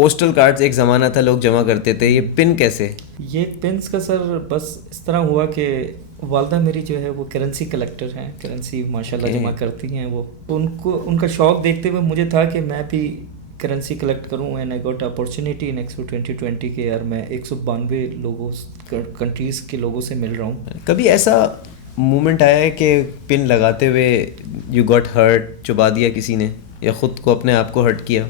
Postal cards ایک زمانہ تھا لوگ جمع کرتے تھے, یہ پن کیسے؟ یہ پنس کا سر بس اس طرح ہوا کہ والدہ میری جو ہے وہ کرنسی کلیکٹر ہیں, کرنسی ماشاء اللہ جمع کرتی ہیں وہ. ان کا شوق دیکھتے ہوئے مجھے تھا کہ میں بھی کرنسی کلیکٹ کروں, and I got opportunity in expo 2020 کے یار میں 192 لوگوں کنٹریز کے لوگوں سے مل رہا ہوں. کبھی ایسا مومنٹ آیا ہے کہ پن لگاتے ہوئے یو گاٹ ہرٹ, چبا دیا کسی نے یا خود کو اپنے آپ کو ہرٹ کیا؟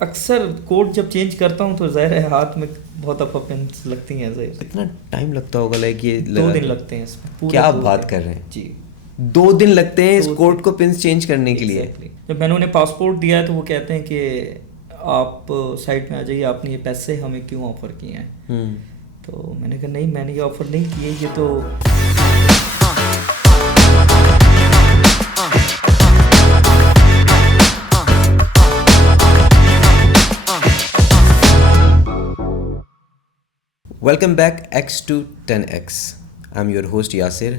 اکثر کوڈ جب چینج کرتا ہوں تو ظاہر ہے ہاتھ میں بہت دفعہ پنس لگتی ہیں. کتنا ٹائم لگتا ہوگا؟ لائک یہ 2 دن لگتے ہیں اس میں. کیا آپ بات کر رہے ہیں؟ جی 2 دن لگتے ہیں اس کوڈ کو پنس چینج کرنے کے لیے؟ جب میں نے انہیں پاسپورٹ دیا ہے تو وہ کہتے ہیں کہ آپ سائٹ میں آ جائیے, آپ نے یہ پیسے ہمیں کیوں آفر کیے ہیں؟ تو میں نے کہا نہیں, میں نے یہ آفر نہیں کیے, یہ تو welcome back X to 10X. I am your host Yasir.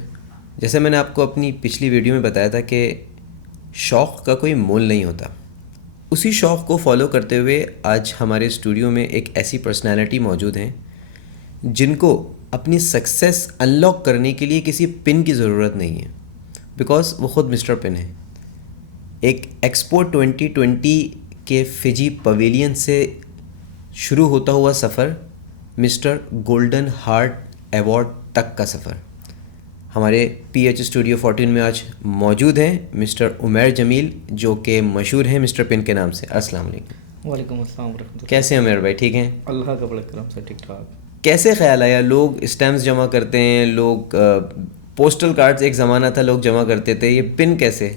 جیسے میں نے آپ کو اپنی پچھلی ویڈیو میں بتایا تھا کہ شوق کا کوئی مول نہیں ہوتا. اسی شوق کو فالو کرتے ہوئے آج ہمارے اسٹوڈیو میں ایک ایسی پرسنالٹی موجود ہیں جن کو اپنی سکسیس انلاک کرنے کے لیے کسی پن کی ضرورت نہیں ہے, بیکاز وہ خود مسٹر پن ہے. ایک ایکسپو 2020 کے فجی پویلین سے شروع ہوتا ہوا سفر مسٹر گولڈن ہارٹ ایوارڈ تک کا سفر. ہمارے PH اسٹوڈیو 14 میں آج موجود ہیں مسٹر عمیر جمیل, جو کہ مشہور ہیں مسٹر پن کے نام سے. السلام علیکم. وعلیکم السلام ورحمۃ اللہ. کیسے ہیں عمیر بھائی؟ ٹھیک ہیں؟ اللہ کا بڑا کرم سے ٹھیک ٹھاک. کیسے خیال آیا؟ لوگ اسٹیمپس جمع کرتے ہیں, لوگ پوسٹل کارڈز ایک زمانہ تھا لوگ جمع کرتے تھے, یہ پن کیسے؟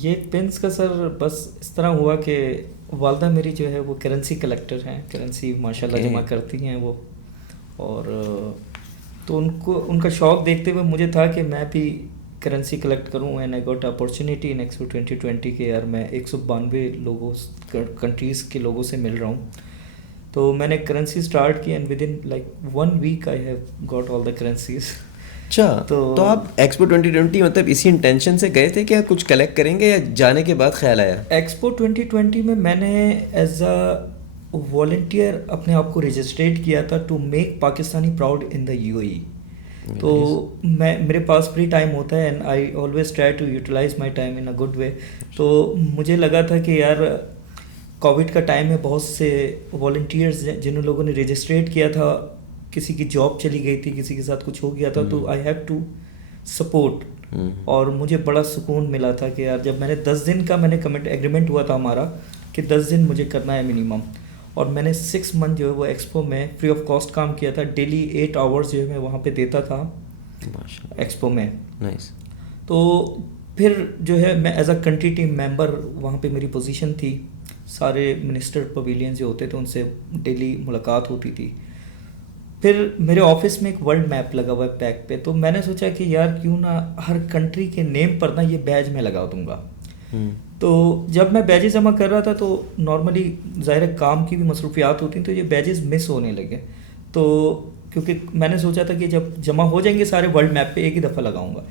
یہ پنس کا سر بس اس طرح ہوا کہ والدہ میری جو ہے وہ کرنسی کلیکٹر ہیں, کرنسی ماشاء اللہ جمع کرتی ہیں وہ, اور تو ان کا شوق دیکھتے ہوئے مجھے تھا کہ میں بھی کرنسی کلیکٹ کروں, and I got opportunity in expo 2020 کے یار میں 192 لوگوں کنٹریز کے لوگوں سے مل رہا ہوں. تو میں نے کرنسی اسٹارٹ کی and with in like 1 week I have got all the currencies. اچھا, تو آپ ایکسپو 2020 مطلب اسی انٹینشن سے گئے تھے کہ کچھ کلیکٹ کریں گے, یا جانے کے بعد خیال آیا؟ ایکسپو 2020 میں میں نے ایز اے والنٹیئر اپنے آپ کو رجسٹریٹ کیا تھا to make Pakistani proud in the UAE. تو میرے پاس فری ٹائم ہوتا ہے and I always try to utilise my time in a good way. تو مجھے لگا تھا کہ یار کووڈ کا ٹائم ہے, بہت سے والنٹیئرز جن لوگوں نے رجسٹریٹ کیا تھا, کسی کی جاب چلی گئی تھی, کسی کے ساتھ کچھ ہو گیا تھا, تو آئی ہیو ٹو سپورٹ. اور مجھے بڑا سکون ملا تھا کہ یار جب میں نے 10 دن کا میں نے ایگریمنٹ ہوا تھا ہمارا کہ 10 دن مجھے کرنا ہے منیمم, اور میں نے 6 month جو ہے وہ ایکسپو میں فری آف کاسٹ کام کیا تھا. ڈیلی 8 hours جو ہے میں وہاں پہ دیتا تھا ایکسپو میں. تو پھر جو ہے میں as a country team member وہاں پہ میری پوزیشن تھی, سارے منسٹر پویلین جو ہوتے تھے ان سے ڈیلی ملاقات ہوتی تھی. پھر میرے آفس میں ایک ورلڈ میپ لگا ہوا ہے بیک پہ, تو میں نے سوچا کہ یار کیوں نہ ہر کنٹری کے نیم پر نا یہ بیج میں لگا دوں گا. تو جب میں بیجز جمع کر رہا تھا تو نارملی ظاہر کام کی بھی مصروفیات ہوتی ہیں, تو یہ بیجز مس ہونے لگے. تو کیونکہ میں نے سوچا تھا کہ جب جمع ہو جائیں گے سارے ورلڈ میپ پہ ایک ہی دفعہ لگاؤں گا.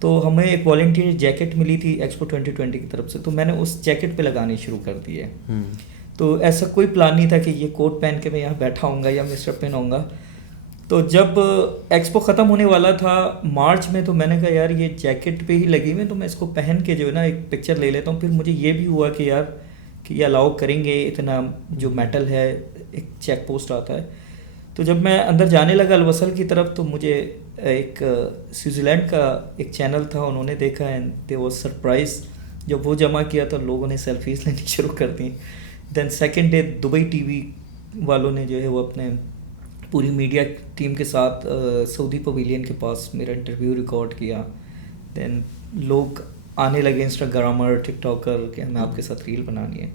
تو ہمیں ایک والنٹیئر جیکٹ ملی تھی ایکسپو 2020 کی طرف سے, تو میں نے اس جیکٹ پہ لگانے شروع کر دیے. تو ایسا کوئی پلان نہیں تھا کہ یہ کوٹ پہن کے میں یہاں بیٹھا ہوں گا یا مسٹر پن ہوں گا. تو جب ایکسپو ختم ہونے والا تھا مارچ میں, تو میں نے کہا یار یہ جیکٹ پہ ہی لگی ہوئی, تو میں اس کو پہن کے جو ہے نا ایک پکچر لے لیتا ہوں. پھر مجھے یہ بھی ہوا کہ یار کہ یہ الاؤ کریں گے, اتنا جو میٹل ہے ایک چیک پوسٹ آتا ہے. تو جب میں اندر جانے لگا الوصل کی طرف, تو مجھے ایک سوئٹزرلینڈ کا ایک چینل تھا, انہوں نے دیکھا اینڈ دے واز سرپرائز. جب وہ جمع کیا تو لوگوں نے سیلفیز لینی شروع کر دی. Then second day Dubai TV والوں نے جو ہے وہ اپنے پوری میڈیا ٹیم کے ساتھ سعودی پویلین کے پاس میرا انٹرویو ریکارڈ کیا. دین لوگ آنے لگے انسٹاگرامر, ٹک ٹاکر کہ ہمیں آپ کے ساتھ ریل بنانی ہے.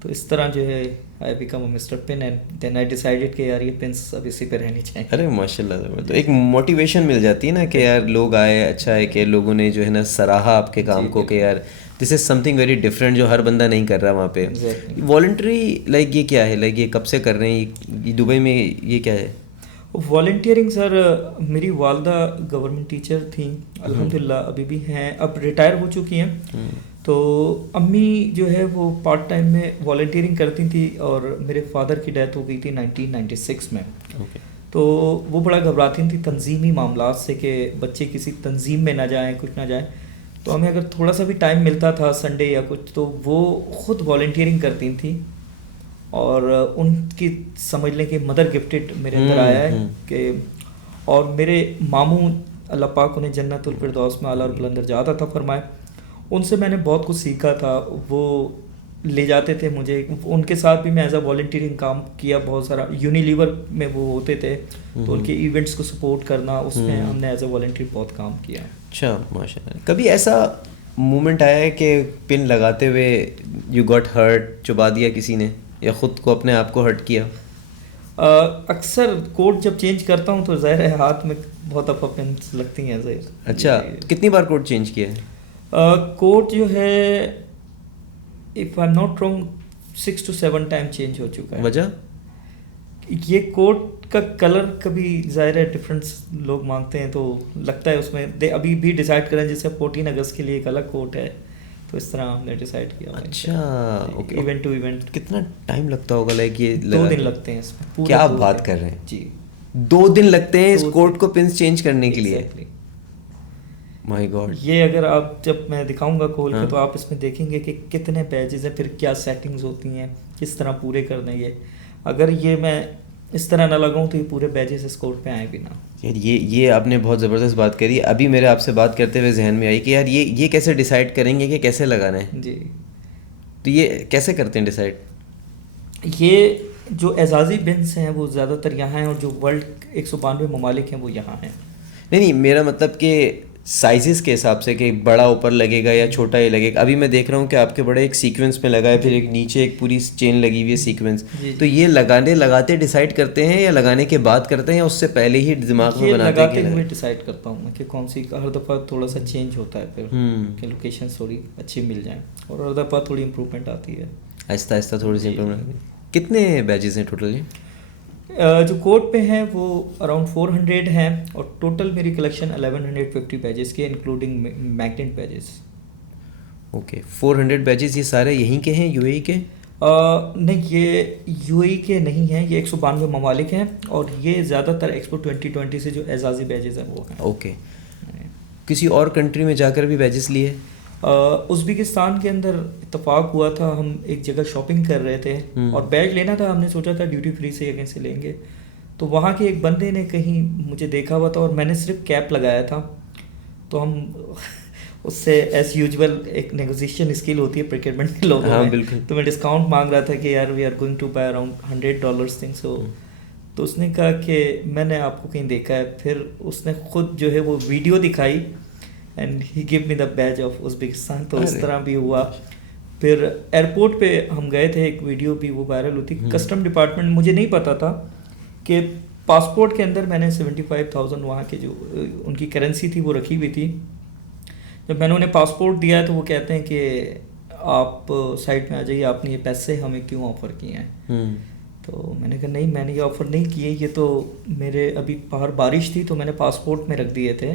تو اس طرح جو ہے I became a mister pin, and then I decided کہ یار یہ پنس اب اسی پہ رہنی چاہیے. ارے ماشاء اللہ, تو ایک موٹیویشن مل جاتی ہے نا کہ یار لوگ آئے, اچھا ہے کہ لوگوں نے جو ہے نا سراہا آپ کے کام کو کہ یار دس از سم تھنگ ویری ڈفرینٹ جو ہر بندہ نہیں کر رہا وہاں پہ. والنٹری لائک یہ کیا ہے, لائک یہ کب سے کر رہے ہیں, یہ دبئی میں یہ کیا ہے؟ والنٹیئرنگ سر, میری والدہ گورنمنٹ ٹیچر تھیں, الحمدللہ ابھی بھی ہیں, اب ریٹائر ہو چکی ہیں. تو امی جو ہے وہ پارٹ ٹائم میں والنٹیئرنگ کرتی تھی، اور میرے فادر کی ڈیتھ ہو گئی تھی 1996 میں. اوکے. تو وہ بڑا گھبراتی تھیں تنظیمی معاملات سے کہ بچے کسی تنظیم میں نہ جائیں، کچھ نہ جائیں. تو ہمیں اگر تھوڑا سا بھی ٹائم ملتا تھا سنڈے یا کچھ، تو وہ خود والنٹیئرنگ کرتی تھیں. اور ان کی سمجھ لیں کہ مدر گفٹڈ میرے اندر آیا ہے کہ، اور میرے ماموں اللہ پاک انہیں جنت الفردوس میں اعلیٰ اور بلند درجات عطا فرمائے، ان سے میں نے بہت کچھ سیکھا تھا. وہ لے جاتے تھے مجھے، ان کے ساتھ بھی میں ایز اے والنٹیئرنگ کام کیا بہت سارا. یونیلیور میں وہ ہوتے تھے تو ان کے ایونٹس کو سپورٹ کرنا، اس میں ہم نے ایز اے والنٹیئر بہت کام کیا. اچھا ماشاء اللہ. کبھی ایسا مومنٹ آیا ہے کہ پن لگاتے ہوئے یو گاٹ ہرٹ، چبا دیا کسی نے یا خود کو اپنے آپ کو ہرٹ کیا؟ اکثر کوٹ جب چینج کرتا ہوں تو ظاہر ہے ہاتھ میں بہت دفعہ پنس لگتی ہیں ظاہر. اچھا کتنی بار کوٹ چینج کیا ہے؟ کوٹ جو ہے if I am not wrong 6 to 7 time change ہو چکا ہے. وجہ یہ کوٹ کا کلر کبھی ظاہر ہے ڈفرینس لوگ مانگتے ہیں، تو لگتا ہے اس میں ابھی بھی ڈیسائیڈ کریں، جیسے 14 اگست کے لیے ایک الگ کوٹ ہے، تو اس طرح ہم نے ڈیسائیڈ کیا. اچھا اوکے. Event to event. کتنا ٹائم لگتا ہوگا؟ لائک یہ 2 دن لگتے ہیں اس میں. کیا آپ بات کر رہے ہیں؟ جی 2 دن لگتے ہیں اس کوٹ کو پنس چینج کرنے کے لیے؟ مائی گاڈ. یہ اگر آپ جب میں دکھاؤں گا کھول کے تو آپ اس میں دیکھیں گے کہ کتنے پیجز ہیں، پھر کیا سیٹنگز ہوتی ہیں، کس طرح پورے کرنے. یہ اگر یہ میں اس طرح نہ لگاؤں تو یہ پورے پیجز اس کوٹ پہ آئیں بھی نہ. یار یہ آپ نے بہت زبردست بات کری. ابھی میرے آپ سے بات کرتے ہوئے ذہن میں آئی کہ یار یہ کیسے ڈیسائیڈ کریں گے کہ کیسے لگانا ہے؟ جی تو یہ کیسے کرتے ہیں ڈیسائیڈ؟ یہ جو اعزازی بنس ہیں وہ زیادہ تر یہاں ہیں، اور جو ورلڈ 192 ممالک ہیں وہ یہاں ہیں. نہیں میرا مطلب کہ سائزز کے حساب سے کہ بڑا اوپر لگے گا یا چھوٹا ہی لگے گا. ابھی میں دیکھ رہا ہوں کہ آپ کے بڑے ایک سیکوینس میں لگا ہے، پھر ایک نیچے ایک پوری چین لگی ہوئی ہے سیکوینس. تو یہ لگاتے ڈیسائیڈ کرتے ہیں یا لگانے کے بعد کرتے ہیں یا اس سے پہلے ہی دماغ میں بناتے ہیں؟ لگاتے ہوئے ڈیسائیڈ کرتا ہوں میں کہ کون سی. ہر دفعہ تھوڑا سا چینج ہوتا ہے پھر کہ لوکیشن تھوڑی اچھی مل جائیں، اور ہر دفعہ تھوڑی امپروومنٹ آتی ہے آہستہ آہستہ تھوڑی سی امپروومنٹ. کتنے بیجز ہیں ٹوٹل؟ جو کوٹ پہ ہیں وہ اراؤنڈ 400 ہیں، اور ٹوٹل میری کلیکشن 1150 پیجز کی انکلوڈنگ میگنیٹ پیجز. اوکے 400 بیجز. یہ سارے یہیں کے ہیں، یو اے ای کے؟ نہیں یہ یو اے ای کے نہیں ہیں، یہ 192 ممالک ہیں، اور یہ زیادہ تر ایکسپو 2020 سے جو اعزازی بیجز ہیں وہ ہیں. اوکے. کسی اور کنٹری میں جا کر بھی بیجز لیے؟ ازبکستان کے اندر اتفاق ہوا تھا، ہم ایک جگہ شاپنگ کر رہے تھے اور بیگ لینا تھا. ہم نے سوچا تھا ڈیوٹی فری سے یا کہیں سے لیں گے، تو وہاں کے ایک بندے نے کہیں مجھے دیکھا ہوا تھا اور میں نے صرف کیپ لگایا تھا. تو ہم اس سے ایز یوزول ایک نیگوزیشن اسکل ہوتی ہے پروکیورمنٹ کے لوگوں میں، تو میں ڈسکاؤنٹ مانگ رہا تھا کہ یار we are going to buy around $100 thing. تو اس نے کہا کہ میں نے آپ کو کہیں دیکھا ہے. پھر اس نے خود جو ہے وہ ویڈیو دکھائی and he gave me the badge of Uzbekistan. تو اس طرح بھی ہوا. پھر ایئرپورٹ پہ ہم گئے تھے، ایک ویڈیو بھی وہ وائرل ہوتی. کسٹم ڈپارٹمنٹ، مجھے نہیں پتا تھا کہ پاسپورٹ کے اندر میں نے 75,000 وہاں کے جو ان کی کرنسی تھی وہ رکھی ہوئی تھی. جب میں نے انہیں پاسپورٹ دیا تو وہ کہتے ہیں کہ آپ سائٹ میں آ جائیے، آپ نے یہ پیسے ہمیں کیوں آفر کیے ہیں؟ تو میں نے کہا نہیں میں نے یہ آفر نہیں کیے، یہ تو میرے ابھی باہر بارش تھی تو میں نے پاسپورٹ میں رکھ دیے تھے.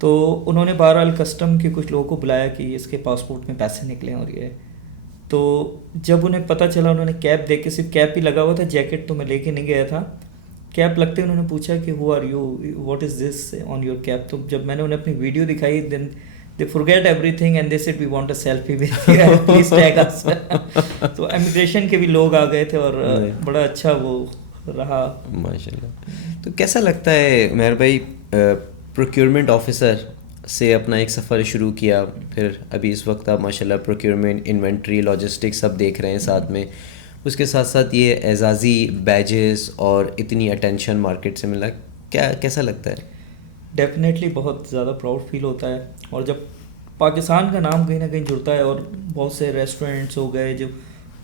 تو انہوں نے بہرحال کسٹم کے کچھ لوگوں کو بلایا کہ اس کے پاسپورٹ میں پیسے نکلے اور یہ. تو جب انہیں پتہ چلا، انہوں نے کیپ دیکھ کے، صرف کیپ ہی لگا ہوا تھا، جیکٹ تو میں لے کے نہیں گیا تھا. کیپ لگتے انہوں نے پوچھا کہ who are you, what is this on your cap. تو جب میں نے انہیں اپنی ویڈیو دکھائی، then they forget everything and they said we want a selfie with you please tag us. تو امیگریشن کے بھی لوگ آ گئے تھے اور بڑا اچھا وہ رہا ماشاء اللہ. تو کیسا لگتا ہے مہر بھائی، پروکیورمنٹ آفیسر سے اپنا ایک سفر شروع کیا، پھر ابھی اس وقت آپ ماشاء اللہ پروکیورمنٹ، انوینٹری، لاجسٹکس سب دیکھ رہے ہیں ساتھ میں، اس کے ساتھ ساتھ یہ اعزازی بیجز اور اتنی اٹینشن مارکیٹ سے ملا، کیسا لگتا ہے؟ ڈیفینیٹلی بہت زیادہ پراؤڈ فیل ہوتا ہے. اور جب پاکستان کا نام کہیں نہ کہیں جڑتا ہے، اور بہت سے ریسٹورینٹس ہو گئے جو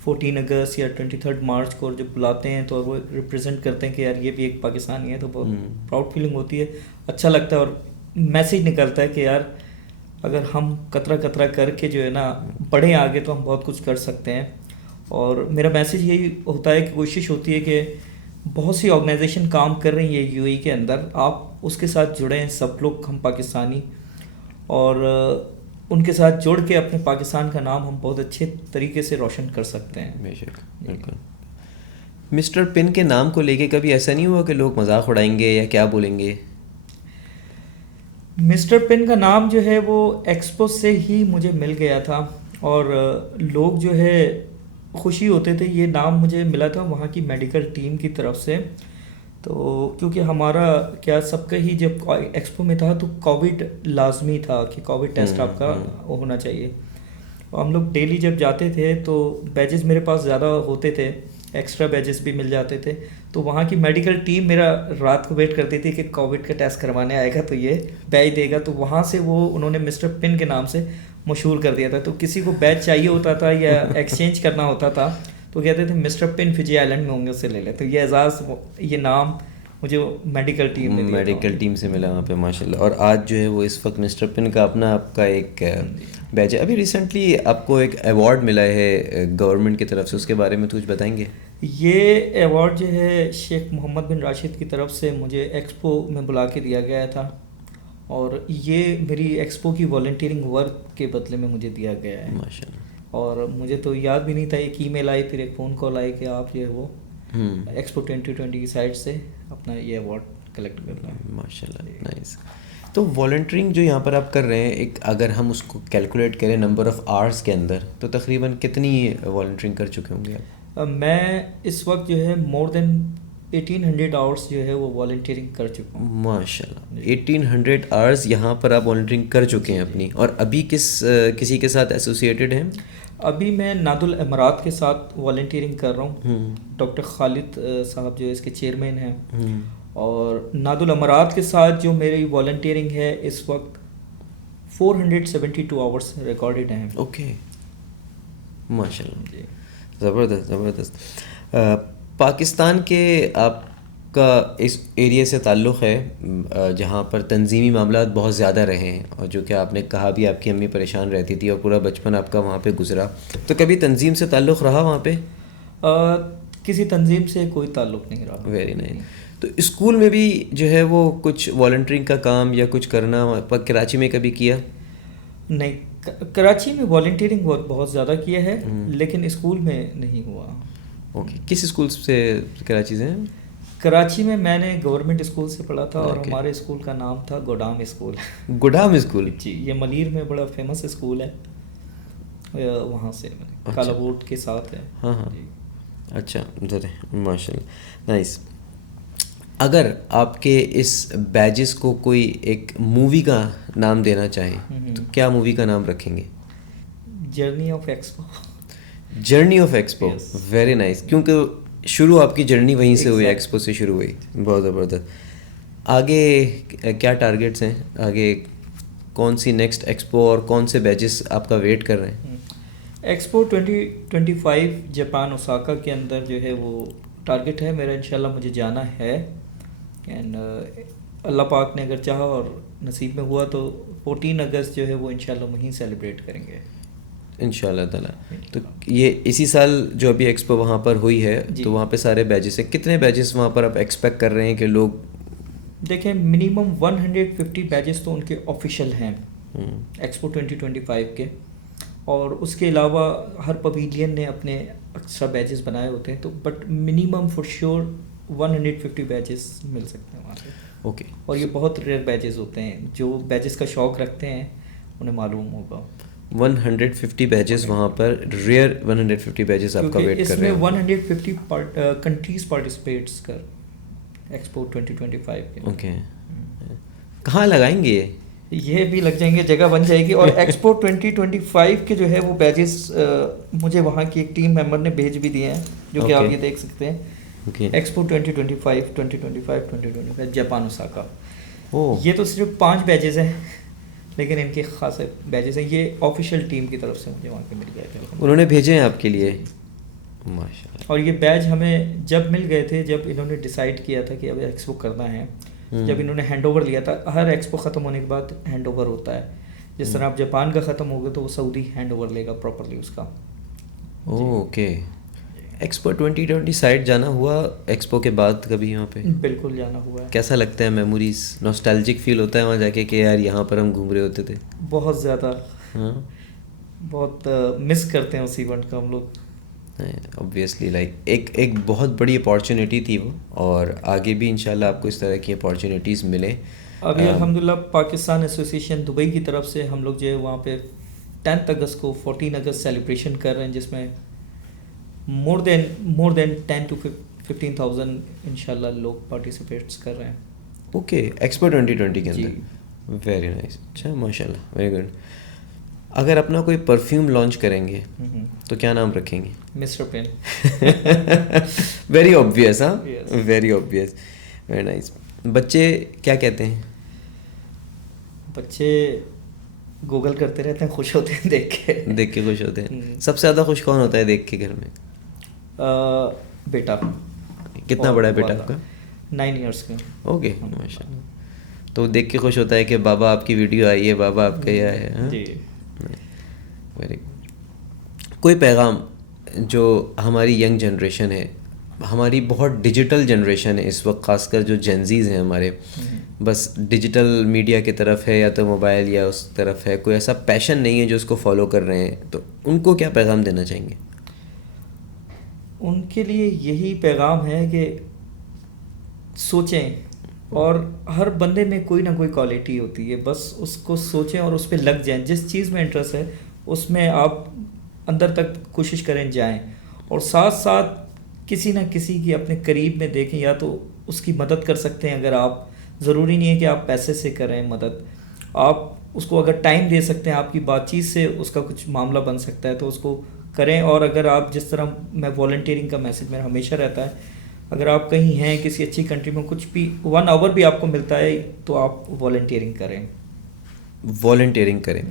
14 اگست یا 23 مارچ کو جب بلاتے ہیں تو وہ ریپرزینٹ کرتے ہیں کہ یار یہ بھی ایک پاکستانی ہے، تو بہت پراؤڈ فیلنگ ہوتی ہے، اچھا لگتا ہے. اور میسیج نکلتا ہے کہ یار اگر ہم قطرہ قطرہ کر کے جو ہے نا بڑھیں آگے تو ہم بہت کچھ کر سکتے ہیں. اور میرا میسیج یہی ہوتا ہے کہ کوشش ہوتی ہے کہ بہت سی آرگنائزیشن کام کر رہی ہیں یو اے کے اندر، آپ اس کے ساتھ جڑیں، سب لوگ ہم پاکستانی، اور ان کے ساتھ جڑ کے اپنے پاکستان کا نام ہم بہت اچھے طریقے سے روشن کر سکتے ہیں. بے شک, بالکل. مسٹر پن کے نام کو لے کے کبھی ایسا نہیں ہوا کہ لوگ مذاق اڑائیں گے یا کیا بولیں گے؟ مسٹر پن کا نام جو ہے وہ ایکسپو سے ہی مجھے مل گیا تھا, اور لوگ جو ہے خوشی ہوتے تھے. یہ نام مجھے ملا تھا وہاں کی میڈیکل ٹیم کی طرف سے. تو کیونکہ ہمارا کیا سب کا ہی جب ایکسپو میں تھا تو کووڈ لازمی تھا کہ کووڈ ٹیسٹ آپ کا ہونا چاہیے. ہم لوگ ڈیلی جب جاتے تھے تو بیجز میرے پاس زیادہ ہوتے تھے, ایکسٹرا بیجز بھی مل جاتے تھے. تو وہاں کی میڈیکل ٹیم میرا رات کو ویٹ کرتی تھی کہ کووڈ کا ٹیسٹ کروانے آئے گا تو یہ بیج دے گا. تو وہاں سے وہ انہوں نے مسٹر پن کے نام سے مشہور کر دیا تھا. تو کسی کو بیج چاہیے ہوتا تھا یا ایکسچینج کرنا ہوتا تھا تو کہتے تھے مسٹر پن فجی آئلینڈ میں ہوں گے, اس سے لے لے. تو یہ اعزاز, یہ نام مجھے میڈیکل ٹیم نے میڈیکل ٹیم سے ملا وہاں پہ, ماشاء اللہ. اور آج جو ہے وہ اس وقت مسٹر پن کا اپنا آپ کا ایک بیج ہے. ابھی ریسنٹلی آپ کو ایک ایوارڈ ملا ہے گورنمنٹ کی طرف سے, اس کے بارے میں کچھ بتائیں گے؟ یہ ایوارڈ جو ہے شیخ محمد بن راشد کی طرف سے مجھے ایکسپو میں بلا کے دیا گیا تھا, اور یہ میری ایکسپو کی والنٹیئرنگ ورک کے بدلے میں مجھے دیا گیا ہے. ماشاء اللہ. اور مجھے تو یاد بھی نہیں تھا, ایک ای میل آئی, پھر ایک فون کال آئی کہ آپ جو ہے وہ ایکسپو 2020 کی سائٹ سے اپنا یہ ایوارڈ کلیکٹ کر رہے ہیں. ماشاء اللہ, نائس. تو والنٹرنگ جو یہاں پر آپ کر رہے ہیں, ایک اگر ہم اس کو کیلکولیٹ کریں نمبر آف آورس کے اندر, تو تقریباً کتنی والنٹرنگ کر چکے ہوں گے آپ؟ میں اس وقت جو ہے مور دین 1800 آورس جو ہے وہ والنٹیئرنگ کر چکا ہوں. ماشاء اللہ, 1800 آورس یہاں پر آپ والنٹرنگ کر چکے ہیں اپنی. اور ابھی کسی کے ساتھ ایسوسیٹیڈ ہیں؟ ابھی میں ناد الامارات کے ساتھ والنٹیئرنگ کر رہا ہوں. ڈاکٹر خالد صاحب جو اس کے چیئرمین ہیں, اور ناد الامارات کے ساتھ جو میری والنٹیئرنگ ہے اس وقت 472 آورس ریکارڈڈ ہیں. اوکے, ماشاء اللہ, جی, زبردست زبردست. پاکستان کے آپ کا اس ایریے سے تعلق ہے جہاں پر تنظیمی معاملات بہت زیادہ رہے ہیں, اور جو کہ آپ نے کہا بھی آپ کی امی پریشان رہتی تھی اور پورا بچپن آپ کا وہاں پہ گزرا, تو کبھی تنظیم سے تعلق رہا وہاں پہ؟ کسی تنظیم سے کوئی تعلق نہیں رہا. Very nice. تو اسکول میں بھی جو ہے وہ کچھ والنٹرنگ کا کام یا کچھ کرنا کراچی میں کبھی کیا؟ نہیں, کراچی میں والنٹیئرنگ بہت زیادہ کیا ہے, لیکن اسکول میں نہیں ہوا. اوکے, کس اسکول سے کراچی سے ہیں؟ کراچی میں نے گورنمنٹ اسکول سے پڑھا تھا, اور ہمارے اسکول کا نام تھا گوڈام اسکول. گوڈام اسکول؟ جی, یہ منیر میں بڑا فیمس اسکول ہے, وہاں سے کالا بورڈ کے ساتھ ہے. ہاں ہاں, اچھا, ماشاء اللہ, نائس. اگر آپ کے اس بیجز کو کوئی ایک مووی کا نام دینا چاہیں تو کیا مووی کا نام رکھیں گے؟ Journey of expo. Journey of expo, very nice. کیونکہ شروع آپ کی جرنی وہیں سے ہوئی, ایکسپو سے شروع ہوئی. بہت زبردست. آگے کیا ٹارگیٹس ہیں؟ آگے کون سی نیکسٹ ایکسپو اور کون سے بیجز آپ کا ویٹ کر رہے ہیں؟ ایکسپو 2025 جاپان اوساکا کے اندر جو ہے وہ ٹارگیٹ ہے میرا. انشاءاللہ مجھے جانا ہے, اینڈ اللہ پاک نے اگر چاہا اور نصیب میں ہوا تو 14 اگست جو ہے وہ انشاءاللہ وہیں سیلیبریٹ کریں گے انشاءاللہ تعالیٰ. تو یہ اسی سال جو ابھی ایکسپو وہاں پر ہوئی ہے تو وہاں پہ سارے بیجز ہیں, کتنے بیجز وہاں پر آپ ایکسپیکٹ کر رہے ہیں کہ لوگ؟ دیکھیں, منیمم 150 بیجز تو ان کے آفیشیل ہیں ایکسپو 2025 کے, اور اس کے علاوہ ہر پویلین نے اپنے ایکسٹرا بیجز بنائے ہوتے ہیں. تو بٹ منیمم فور شیور 150 بیجز مل سکتے ہیں وہاں پہ. اوکے, اور یہ بہت ریئر بیجز ہوتے ہیں, جو بیجز کا شوق رکھتے ہیں انہیں معلوم ہوگا. 150 بیجز وہاں پر, ریئر 150 بیجز آپ کا ویٹ کر رہے ہیں. اس میں 150 کنٹریز پارٹیسپیٹس کر ایکسپو 2025 کے. اوکے, کہاں لگائیں گے یہ بھی لگ جائیں گے, جگہ بن جائے گی. اور ایکسپو 2025 کے جو ہے وہ بیجز مجھے وہاں کی ایک ٹیم ممبر نے بھیج بھی دیے ہیں, جو کہ آپ یہ دیکھ سکتے ہیں. Expo 2025 Japan Osaka. یہ تو صرف 5 بیجز ہیں, لیکن ان کے خاص بیجز ہیں. یہ آفیشیل ٹیم کی طرف سے مجھے وہاں کے مل گئے تھے, انہوں نے بھیجے ہیں آپ کے لیے. ماشاءاللہ. اور یہ بیج ہمیں جب مل گئے تھے, جب انہوں نے ڈیسائیڈ کیا تھا کہ اب ایکسپو کرنا ہے, جب انہوں نے ہینڈ اوور لیا تھا. ہر ایکسپو ختم ہونے کے بعد ہینڈ اوور ہوتا ہے. جس طرح آپ جاپان کا ختم ہوگا تو وہ سعودی ہینڈ اوور لے گا پراپرلی اس کا. اوکے, ایکسپو 2020 سائٹ جانا ہوا ایکسپو کے بعد کبھی وہاں پہ؟ بالکل جانا ہوا ہے. کیسا لگتا ہے؟ میموریز, نوسٹالجک فیل ہوتا ہے وہاں جا کے کہ یار یہاں پر ہم گھوم رہے ہوتے تھے؟ بہت زیادہ. ہاں بہت مس کرتے ہیں اس ایونٹ کو ہم لوگ. اوبویسلی لائک ایک بہت بڑی اپارچونیٹی تھی وہ, اور آگے بھی انشاءاللہ آپ کو اس طرح کی اپارچونیٹیز ملیں. ابھی الحمدللہ پاکستان ایسوسیشن دبئی کی طرف سے ہم لوگ جو ہے وہاں پہ 10 اگست کو 14 اگست سیلیبریشن کر رہے ہیں, جس میں مور دین 10 to 15,000 انشاءاللہ لوگ پارٹیسپیٹس کر رہے ہیں. اوکے, ایکسپو 2020 کے جی. اندر. Very nice. اچھا ماشاء اللہ, ویری گڈ. اگر اپنا کوئی پرفیوم لانچ کریں گے تو کیا نام رکھیں گے؟ Mr Pen. Very obvious. ہاں, ویری اوبویس. Very nice. بچے کیا کہتے ہیں؟ بچے گوگل کرتے رہتے ہیں, خوش ہوتے ہیں دیکھ کے خوش ہوتے ہیں. سب سے زیادہ خوش کون ہوتا ہے دیکھ کے گھر میں؟ بیٹا. کتنا بڑا ہے بیٹا آپ کا؟ 9 ایئرس کا. اوکے ماشاء اللہ. تو دیکھ کے خوش ہوتا ہے کہ بابا آپ کی ویڈیو آئی ہے, بابا آپ کا یہ آیا ہے. جی. Very good. کوئی پیغام جو ہماری ینگ جنریشن ہے, ہماری بہت ڈیجیٹل جنریشن ہے اس وقت, خاص کر جو جینزیز ہیں ہمارے, بس ڈیجیٹل میڈیا کی طرف ہے یا تو موبائل یا اس طرف ہے, کوئی ایسا پیشن نہیں ہے جو اس کو فالو کر رہے ہیں, تو ان کو کیا پیغام دینا چاہیں گے؟ ان کے لیے یہی پیغام ہے کہ سوچیں, اور ہر بندے میں کوئی نہ کوئی کوالٹی ہوتی ہے, بس اس کو سوچیں اور اس پہ لگ جائیں. جس چیز میں انٹرسٹ ہے اس میں آپ اندر تک کوشش کریں جائیں, اور ساتھ ساتھ کسی نہ کسی کی اپنے قریب میں دیکھیں, یا تو اس کی مدد کر سکتے ہیں اگر آپ, ضروری نہیں ہے کہ آپ پیسے سے کریں مدد, آپ اس کو اگر ٹائم دے سکتے ہیں, آپ کی بات چیت سے اس کا کچھ معاملہ بن سکتا ہے تو اس کو کریں. اور اگر آپ, جس طرح میں والنٹیئرنگ کا میسج میرا ہمیشہ رہتا ہے, اگر آپ کہیں ہیں کسی اچھی کنٹری میں, کچھ بھی 1 آور بھی آپ کو ملتا ہے تو آپ والنٹیئرنگ کریں. والنٹیئرنگ کریں.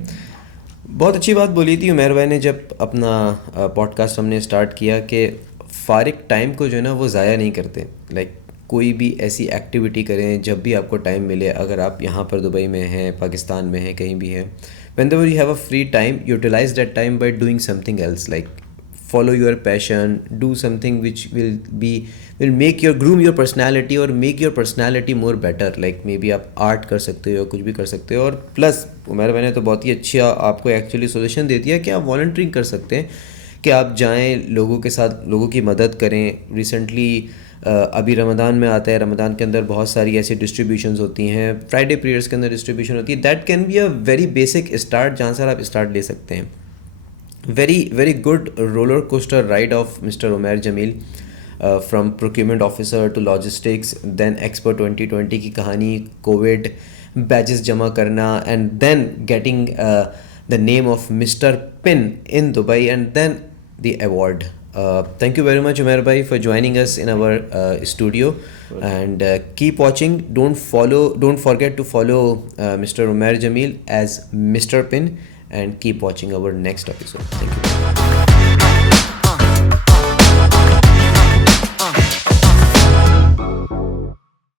بہت اچھی بات بولی تھی عمیر بھائی نے جب اپنا پوڈ کاسٹ ہم نے اسٹارٹ کیا, کہ فارغ ٹائم کو جو ہے نا وہ ضائع نہیں کرتے. لائک کوئی بھی ایسی ایکٹیویٹی کریں جب بھی آپ کو ٹائم ملے, اگر آپ یہاں پر دبئی میں ہیں, پاکستان میں ہیں, کہیں بھی ہیں, whenever you have a free time, utilize that time by doing something else, like follow your passion, do something which will make your groom your personality or make your personality more better. Like maybe آپ art کر سکتے ہو, کچھ بھی کر سکتے ہو. اور plus Umair بھائی نے تو بہت ہی اچھا آپ کو ایکچولی سجیشن دے دیا کہ آپ والنٹرنگ کر سکتے ہیں, کہ آپ جائیں لوگوں کے ساتھ, لوگوں کی مدد کریں. ریسنٹلی ابھی رمضان میں آتا ہے, رمضان کے اندر بہت ساری ایسی ڈسٹریبیوشنز ہوتی ہیں, فرائیڈے پریئرس کے اندر ڈسٹریبیوشن ہوتی ہے. That can be a very basic start جہاں سے آپ اسٹارٹ لے سکتے ہیں. Very good roller coaster ride of Mr Umair Jamil, from procurement officer to logistics, then Expo 2020 کی کہانی, کووڈ بیچز جمع کرنا, and then getting the name of Mr. Pin in Dubai, and then the award. Thank you very much Umair bhai for joining us in our studio, and keep watching. Don't forget to follow Mr. Umair Jameel as Mr. Pin, and keep watching our next episode. Thank you.